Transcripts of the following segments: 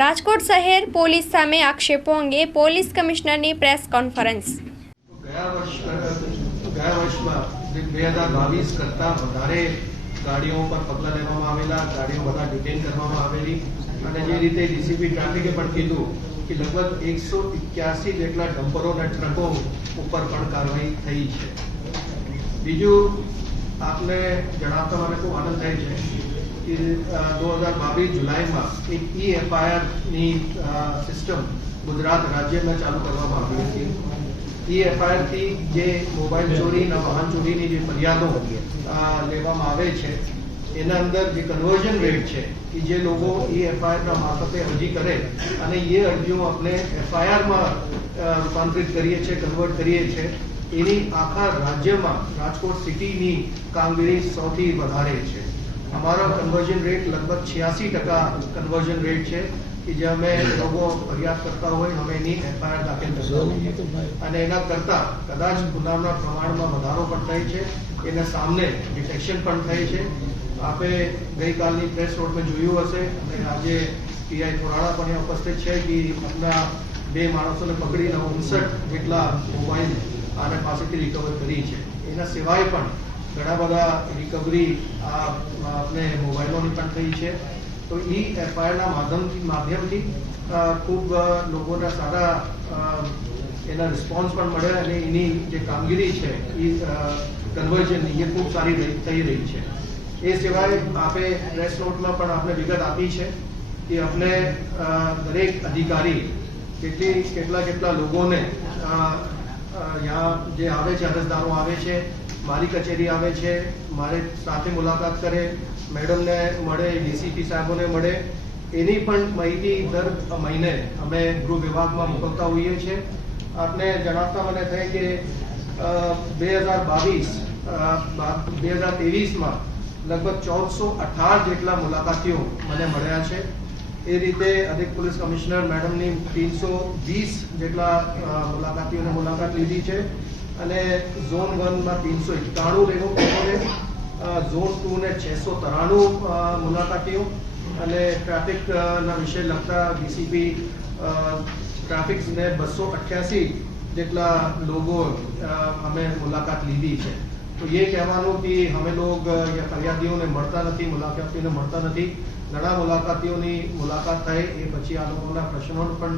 રાજકોટ શહેર પોલીસ સામે આક્ષેપો અંગે પોલીસ કમિશનરની પ્રેસ કોન્ફરન્સ. ગયા વર્ષ, ગયા વર્ષમાં બે હજાર બાવીસ કરતાં વધારે ગાડીઓ પર પગલાં લેવામાં આવેલા, ગાડીઓ બધા ડિટેન કરવામાં આવેલી અને જે રીતે ડીસીપી ટ્રાફિકે પણ કીધું કે લગભગ એકસો એક્યાસી જેટલા ડમ્પરો અને ટ્રકો ઉપર પણ કાર્યવાહી થઈ છે. બીજું આપને જણાવતા મને ખૂબ આનંદ થાય છે કે દો હજાર બાવીસ જુલાઈમાં એક ઈ એફઆઈઆરની સિસ્ટમ ગુજરાત રાજ્યમાં ચાલુ કરવામાં આવી હતી. ઈ થી જે મોબાઈલ ચોરી અને વાહન ચોરીની જે ફરિયાદો લેવામાં આવે છે, એના અંદર જે કન્વર્ઝન રેટ છે કે જે લોકો ઈ એફઆઈઆરના મારફતે અરજી કરે અને એ અરજીઓ આપણે એફઆઈઆરમાં રૂપાંતરિત કરીએ છીએ કન્વર્ટ કરીએ છીએ, એની આખા રાજ્યમાં રાજકોટ સિટીની કામગીરી સૌથી વધારે છે. અમારો કન્વર્ઝન રેટ લગભગ છ્યાસી ટકા કન્વર્ઝન રેટ છે કે જે અમે લોકો ફરિયાદ કરતા હોય, અમે એની એફઆઈઆર દાખલ કરતા અને એના કરતા કદાચ ગુનાના પ્રમાણમાં વધારો પણ થાય છે, એના સામને ડિટેક્શન પણ થાય છે. આપે ગઈકાલની પ્રેસ રોડમાં જોયું હશે, અને આજે પીઆઈ થોરાણા પણ ઉપસ્થિત છે કે આપણા બે માણસોને પકડીને ઉનસઠ જેટલા મોબાઈલ આને પાસેથી રિકવર કરી છે. એના સિવાય પણ ઘણા બધા રિકવરી આ આપણે મોબાઈલોની પણ થઈ છે. તો એ એફઆઈઆરના માધ્યમથી માધ્યમથી ખૂબ લોકોના સારા એના રિસ્પોન્સ પણ મળે અને એની જે કામગીરી છે એ કન્વર્જનની એ ખૂબ સારી થઈ રહી છે. એ સિવાય આપે પ્રેસ નોટમાં પણ આપણે વિગત આપી છે કે આપણે દરેક અધિકારી કેટલી કેટલા કેટલા લોકોને અ, જે આવે છે અરજદારો આવે છે મારી કચેરી આવે છે, મારે સાથે મુલાકાત કરે, મેડમને મળે, ડીસીપી સાહેબોને મળે, એની પણ માહિતી દર મહિને અમે ગૃહ વિભાગમાં મોકલતા હોઈએ છીએ. આપને જણાવતા મને થાય કે બે હજાર બાવીસ બે હજાર ત્રેવીસમાં લગભગ ચૌદસો અઠાર જેટલા મુલાકાતીઓ મને મળ્યા છે. એ રીતે અધિક પોલીસ કમિશનર મેડમની ત્રણસો વીસ જેટલા મુલાકાતીઓને મુલાકાત લીધી છે. અને ઝોન વનમાં ત્રણસો એકાણું લોકોને ઝોન ટુ ને છસો ત્રાણું મુલાકાતીઓ અને ટ્રાફિક ના વિશે લગતા ડીસીપી ટ્રાફિક્સને બસો અઠ્યાસી જેટલા લોકો અમે મુલાકાત લીધી છે. તો એ કહેવાનું કે અમે લોગ ફરિયાદીઓને મળતા નથી, મુલાકાતીઓને મળતા નથી. ઘણા મુલાકાતીઓની મુલાકાત થાય એ પછી આ લોકોના પ્રશ્નો પણ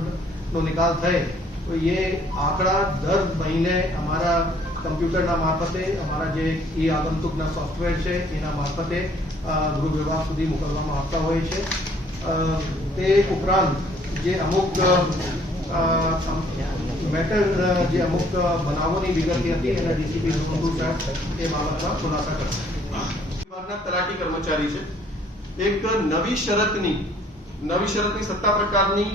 નો નિકાલ થાય તો એ આંકડા દર મહિને અમારા કમ્પ્યુટરના મારફતે, અમારા જે ઈ આગંતુકના સોફ્ટવેર છે, એના મારફતે ગૃહ વિભાગ સુધી મોકલવામાં આવતા હોય છે. તે ઉપરાંત જે અમુક મેટર જે અમુક બનાવોની વિગત હતી, એના ડીસીપી સુંદુ સાહેબ એ બાબતમાં ખુલાસા કરશે. વિભાગના તલાટી કર્મચારી છે. એક નવી શરતની નવી શરતની સત્તા પ્રકારની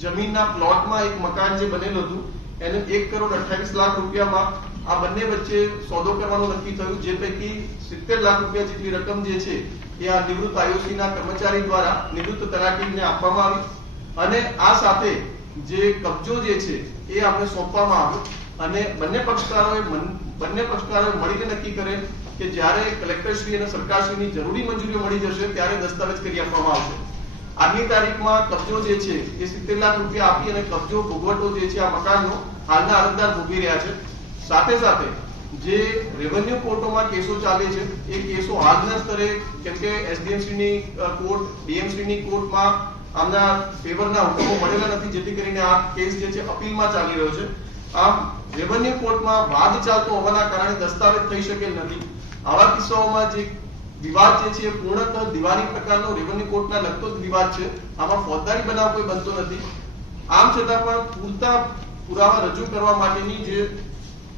જમીનના પ્લોટમાં એક મકાન જે બનેલું હતું, એને એક કરોડ અઠ્યાવીસ લાખ રૂપિયામાં આ બંને વચ્ચે સોદો કરવાનું નક્કી થયું, જે પૈકી સિત્તેર લાખ રૂપિયા જેટલી રકમ જે છે, એ આ નિવૃત્ત આઈઓસીના કર્મચારી દ્વારા નિવૃત્ત તલાટીને આપવામાં આવી. અને આ સાથે જે કબજો જે છે, એ આપણે સોંપવામાં આવ્યો. અને બંને પક્ષકારોએ બંને પક્ષકારોએ મળીને નક્કી કરે કે જ્યારે કલેક્ટરશ્રી અને સરકારશ્રીની જરૂરી મંજૂરીઓ મળી જશે, ત્યારે દસ્તાવેજ કરી આપવામાં આવશે. આજની તારીખમાં કબજો જે છે એ સિત્તેર લાખ રૂપિયા આપી અને કબજો ભોગવટો જે છે આ મકાનનો હાલના અરજદાર ભોગવી રહ્યા છે. સાથે સાથે જે રેવન્યુ કોર્ટોમાં કેસો ચાલે છે, એ કેસો હાલના સ્તરે કેમ કે એસડીએમસીની કોર્ટ ડીએમસીની કોર્ટમાં આમના ફેવરના હુકમો મળેલા નથી, જેથી કરીને આ કેસ જે છે અપીલમાં ચાલી રહ્યો છે. આમ રેવન્યુ કોર્ટમાં વાદ ચાલતો હોવાના કારણે દસ્તાવેજ થઈ શકેલ નથી. આવા કિસ્સાઓમાં જે વિવાદ જે છે પૂર્ણતઃ દિવાળી પ્રકારનો રેવન્યુ કોર્ટના લગતો જ વિવાદ છે. આમાં ફોજદારી બનાવ કોઈ બનતો નથી. આમ છતાં પણ પૂરતા પુરાવા રજૂ કરવા માટેની જે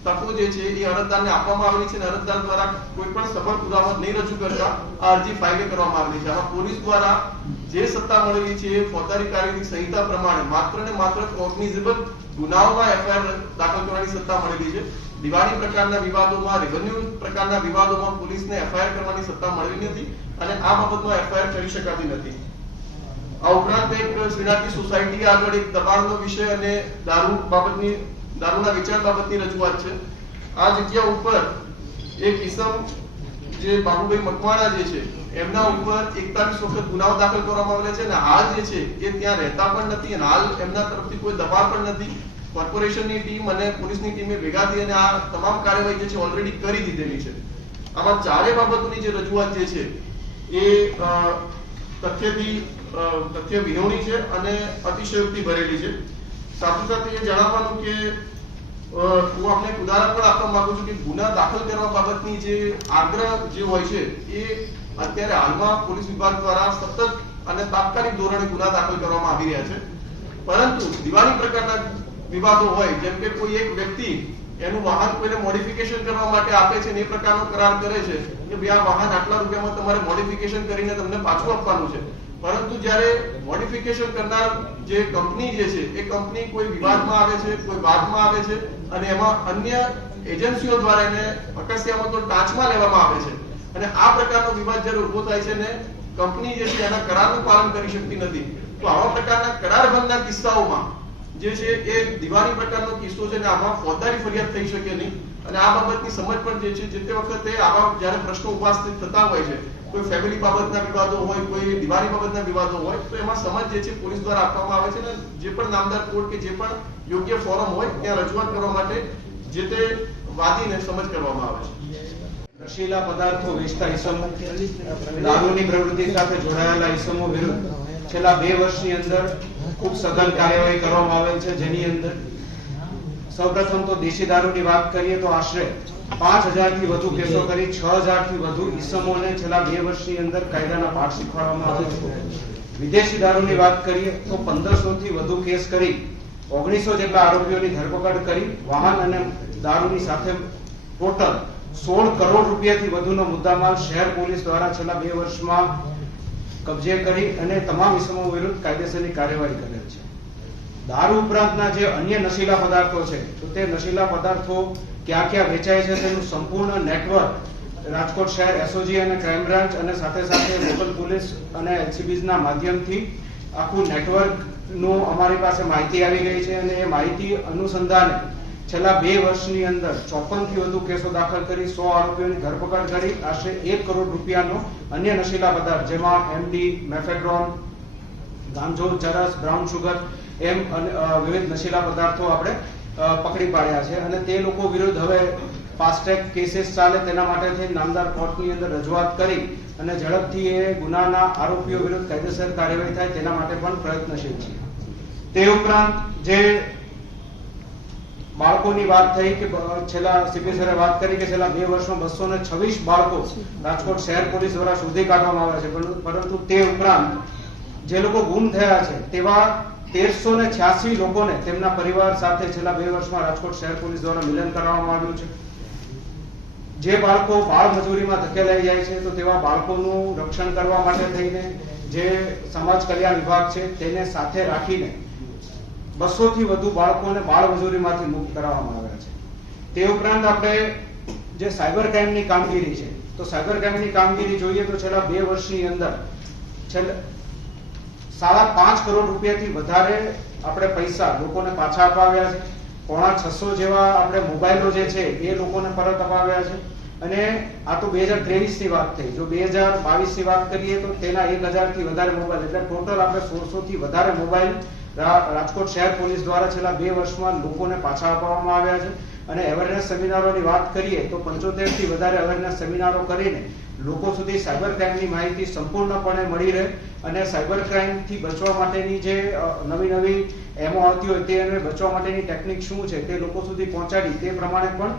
તકો જે છે એ અરજદારને આપવામાં આવેલી છે અને અરજદાર દ્વારા કોઈ પણ સફળ પુરાવા નહીં રજૂ કરતા આ અરજી ફાઇલ કરવામાં આવેલી છે. આમાં પોલીસ દ્વારા જે સત્તા મળેલી છે એ ફોજદારી કાર્યની સંહિતા પ્રમાણે માત્ર ને માત્ર કોગ્નિઝેબલ ગુનાઓમાં એફઆઈઆર દાખલ કરવાની સત્તા મળેલી છે. દિવાળી પ્રકારના વિવાદોમાં રેવન્યુ પ્રકારના વિવાદોમાં પોલીસને એફઆઈઆર કરવાની સત્તા મળેલી નથી અને આ બાબતમાં એફઆઈઆર કરી શકાતી નથી. આ ઉપરાંત એક શ્રીનાથજી સોસાયટી આગળ એક દબાણનો વિષય અને દારૂ બાબતની, દારૂના વેચાણ બાબતની રજૂઆત છે. આ જગ્યા ઉપર એક ઇસમ જે બાબુભાઈ મકવાણા જે છે, એમના ઉપર એકતાલીસ વખત ગુનાઓ દાખલ કરવામાં આવેલા છે અને હાલ જે છે, એ ત્યાં રહેતા પણ નથી અને હાલ એમના તરફથી કોઈ દબાણ પણ નથી. કોર્પોરેશનની ટીમ અને પોલીસની ટીમે ભેગા થઈ અને આ તમામ કાર્યવાહી જે છે ઓલરેડી કરી દીધેલી છે. આમાં ચારે બાબતોની જે રજૂઆત જે છે, એ તથ્યથી તથ્ય વિહોણી છે અને અતિશયોક્તિ ભરેલી છે. સાથે સાથે એ જણાવવાનું કે હું આપને ઉદાહરણ પણ આપવા માંગુ છું કે ગુના દાખલ કરવા બાબતની જે આગ્રહ જે હોય છે, એ અત્યારે હાલમાં પોલીસ વિભાગ દ્વારા સતત અને તાત્કાલિક ધોરણે ગુના દાખલ કરવામાં આવી રહ્યા છે. પરંતુ દિવાળી પ્રકારના વિવાદો હોય, જેમ કે કોઈ એક વ્યક્તિ એનું વાહન કોઈને મોડિફિકેશન કરવા માટે આપે છે ને એ પ્રકારનો કરાર કરે છે, કે ભાઈ આ વાહન આટલા રૂપિયામાં તમારે મોડિફિકેશન કરીને તમને પાછું આપવાનું છે. પરંતુ જ્યારે મોડિફિકેશન કરનાર જે કંપની જે છે, એ કંપની કોઈ વિવાદમાં આવે છે, કોઈ વાતમાં આવે છે, અને એમાં અન્ય એજન્સીઓ દ્વારા એને અકસ્યામાં તો ટાંચમાં લેવામાં આવે છે. અને આ પ્રકારનો વિવાદ જ્યારે ઊભો થાય છે ને કંપની જે છે એના કરારનું પાલન કરી શકતી નથી. તો આવા પ્રકારના કરાર ભંગના કિસ્સાઓમાં જે છે એ દિવાળી પ્રકારનો કિસ્સો છે ને, આમાં ફોજદારી ફરિયાદ થઈ શકે નહીં. અને આ બાબતની સમજ પણ જે છે, જે તે વખતે આવા જ્યારે પ્રશ્નો ઉપસ્થિત થતા હોય છે, કોઈ ફેમિલી બાબતના વિવાદો હોય, કોઈ દિવાળી બાબતના વિવાદો હોય, તો એમાં સમજ જે છે પોલીસ દ્વારા આપવામાં આવે છે અને જે પણ નામદાર કોર્ટ કે જે પણ યોગ્ય ફોરમ હોય, ત્યાં રજૂઆત કરવા માટે જે તે વાદીને સમજ કરવામાં આવે છે. નશીલા પદાર્થો વેચતા ઇસમો દારૂની પ્રવૃત્તિ સાથે જોડાયેલા ઇસમો વિરુદ્ધ છેલ્લા બે વર્ષની અંદર ખૂબ સઘન કાર્યવાહી કરવામાં આવેલ છે. જેની અંદર સૌપ્રથમ તો દેશી દારૂની વાત કરીએ તો આશરે પાંચ હજારથી વધુ કેસો કરી, છ હજારથી વધુ ઇસમોને છેલ્લા બે વર્ષની અંદર કાયદાના પાઠ શીખવાડવામાં આવે છે. વિદેશી દારૂની વાત કરીએ તો પંદરસોથી વધુ કેસ કરી, ઓગણીસો જેટલા આરોપીઓની ધરપકડ કરી, વાહન અને દારૂની સાથે ટોટલ સોળ કરોડ રૂપિયાથી વધુનો મુદ્દામાલ શહેર પોલીસ દ્વારા છેલ્લા બે વર્ષમાં કબજે કરી અને તમામ ઇસમો વિરુદ્ધ કાયદેસરની કાર્યવાહી કરેલ છે. દારૂ ઉપરાંતના જે અન્ય નશીલા પદાર્થો છે, તો તે નશીલા પદાર્થો ક્યાં ક્યાં વેચાય છે તેનું સંપૂર્ણ નેટવર્ક રાજકોટ શહેર એસઓજી અને ક્રાઇમ બ્રાન્ચ અને સાથે સાથે લોકલ પોલીસ અને એલસીબીના માધ્યમથી આખું નેટવર્કનું અમારી પાસે માહિતી આવી ગઈ છે અને એ માહિતી અનુસંધાને છેલ્લા બે વર્ષની અંદર ચોપનથી વધુ કેસો દાખલ કરી, સો આરોપીઓની ધરપકડ કરી, આશરે એક કરોડ રૂપિયાનો અન્ય નશીલા પદાર્થ જેમાં એમડી મેફેડ્રોન ગાંજો ચરસ બ્રાઉન સુગર એમ વિવિધ નશીલા પદાર્થો આપણે પકડી પાડ્યા છે. અને તે લોકો વિરુદ્ધ હવે ફાસ્ટ કેસીસ ચાલે તેના માટે નામદાર કોર્ટની અંદર રજૂઆત કરી અને ઝડપથી એ ગુનાના આરોપીઓ વિરુદ્ધ કાયદેસર કાર્યવાહી થાય તેના માટે પણ પ્રયત્નશીલ છે. તે ઉપરાંત જે બાળકોની વાત થઈ કે છેલ્લા સીપી સરે વાત કરી કે છેલ્લા બે વર્ષમાં બસો ને છવ્વીસ બાળકો રાજકોટ શહેર પોલીસ દ્વારા શોધી કાઢવામાં આવ્યા છે. પરંતુ તે ઉપરાંત જે લોકો ગુમ થયા છે તેવા તેરસો ને છ્યાસી લોકોને તેમના પરિવાર સાથે છેલ્લા બે વર્ષમાં રાજકોટ શહેર પોલીસ દ્વારા મિલન કરાવવામાં આવ્યું છે. જે બાળકો બાળ મજૂરીમાં ધકેલાઈ જાય છે, તો તેવા બાળકોનું રક્ષણ કરવા માટે થઈને જે સમાજ કલ્યાણ વિભાગ છે, તેને સાથે રાખીને બસો થી વધુ બાળકોને બાળ મજૂરીમાંથી મુક્ત કરાવવામાં આવ્યા છે. તે ઉપરાંત આપણે જે સાયબર ક્રાઇમની કામગીરી છે, તો સાયબર ક્રાઇમની કામગીરી જોઈએ તો છેલ્લા બે વર્ષની અંદર છેલ્લા સાડા પાંચ કરોડ રૂપિયાથી વધારે આપણે પૈસા લોકોને પાછા અપાવ્યા છે. પોણા છસો જેવા આપણે મોબાઈલો જે છે, એ લોકોને પરત અપાવ્યા છે. અને આ તો બે હજાર ત્રેવીસની વાત થઈ. જો બે હજાર બાવીસની વાત કરીએ તો તેના એક હજારથી વધારે મોબાઈલ. એટલે ટોટલ આપણે સોળસો થી વધારે મોબાઈલ રાજકોટ શહેર પોલીસ દ્વારા છેલ્લા બે વર્ષમાં લોકોને પાછા અપાવવામાં આવ્યા છે. અને અવેરનેસ સેમિનારોની વાત કરીએ તો પંચોતેરથી વધારે અવેરનેસ સેમિનારો કરીને લોકો સુધી સાયબર ક્રાઇમની માહિતી સંપૂર્ણપણે મળી રહે. અને સાયબર ક્રાઇમથી બચવા માટેની જે નવી નવી એમો આવતી હોય તે અને બચવા માટેની ટેકનિક શું છે તે લોકો સુધી પહોંચાડી તે પ્રમાણે પણ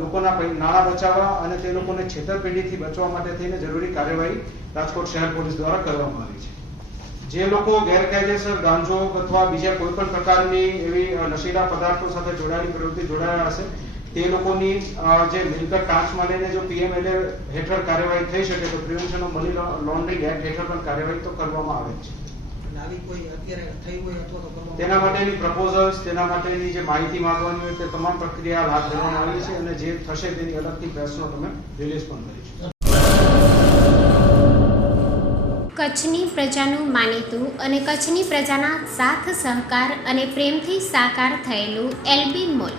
લોકોના નાણાં બચાવવા અને તે લોકોને છેતરપિંડીથી બચવા માટે થઈને જરૂરી કાર્યવાહી રાજકોટ શહેર પોલીસ દ્વારા કરવામાં આવી છે. જે લોકો ગેરકાયદેસર ગાંજો અથવા બીજા કોઈ પણ પ્રકારની એવી નશીલા પદાર્થો સાથે જોડાયેલી પ્રવૃત્તિ જોડાયા હશે તે લોકોની જે મિલકત ટાંચમાં લઈને જો પીએમએલએ હેઠળ કાર્યવાહી થઈ શકે તો prevention of money laundering act હેઠળ પણ કાર્યવાહી તો કરવામાં આવે છે. અને આવી કોઈ અત્યારે થઈ હોય અથવા તો કરવામાં તેના માટેની પ્રપોઝલ્સ તેના માટેની જે માહિતી માંગવાની હોય તે તમામ પ્રક્રિયા હાથ ધરવામાં આવી છે અને જે થશે તેની અલગથી પ્રેસનો તમે રિલીઝ પણ કરીશું કચ્છની પ્રજાનું માનીતું અને કચ્છની પ્રજાના સાથ સહકાર અને પ્રેમથી સાકાર થયેલું એલબી મોલ.